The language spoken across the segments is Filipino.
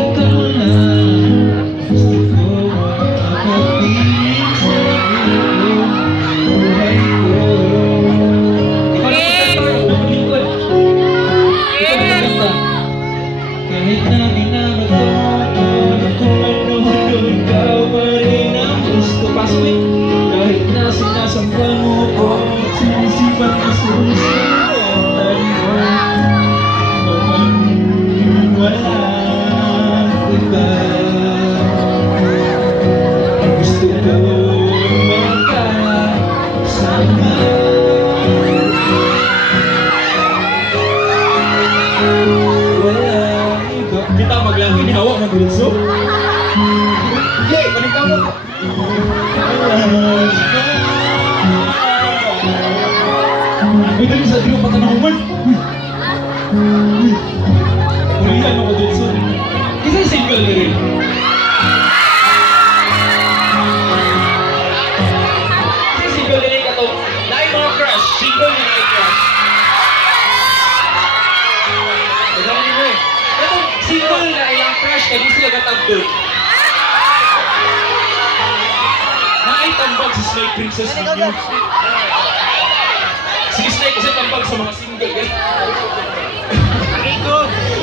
Ikaw lang gusto ko makapiling sa buhay ko. Ikaw lang magkanta, namalingkod. Ikaw lang magkanta. Kahit na minamoto kung ano-ano, ikaw pa rin ang gusto. Pasoy. Kahit na sinasamba mo ko at sinisipan mo susundan mo, walang iba. Gusto ko magkasama. Walang iba. Kita maglangoy ni Hawa mag-ulso. Hey, balik ka mo. Uy, dali sa dilo patanawan. Ulihan ako dun sa isang single na rin. Isang single na rin ka to. Dahil mga crush, single na rin crush. Nagawin mo eh. Ito, single na ilang crush, kaya di sila katagdod. Tambag si Snake Princess ninyo. Si Snake kasi tambag sa mga single guys.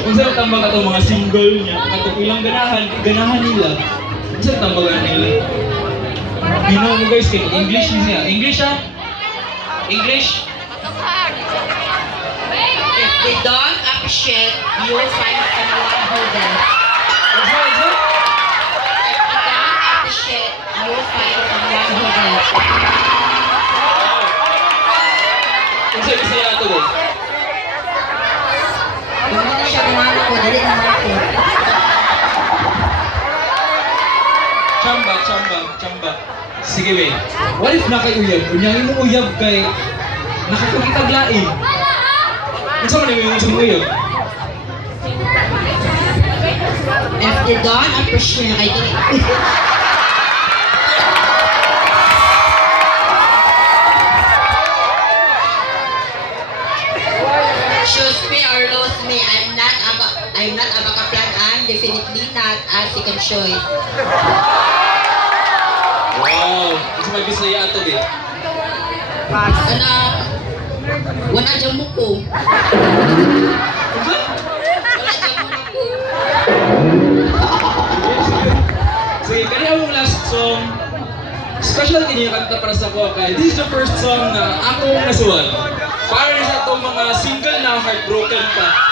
Kung saan tambag ato mga single niya, katong ilang ganahan nila. Kung saan tambagan nila. You know mo guys, kaya English niya. English ha? English? If they don't appreciate, you will find someone who does. What's that? If they don't appreciate, you will find someone who does. Kung saan bisaya ito guys? Kung hindi siya gumana ko, dali naman ko. Chamba. Sige we. What if nakayuyab? Kunyangin mo uyab kay nakakagitaglain. Ano sa manang yung uyab? If they don't appreciate, I think. Choose me or lose me. I'm not a backup plan. I'm definitely not a second choice. Wow! Kasi may bisaya ito eh. Ana, wala dyan mo ko. Wala dyan mo ko. Sige, kaya ang last song, special din yung kanta para sa ko kay this is the first song na akong nasuwan. Para sa itong mga single na heartbroken pa.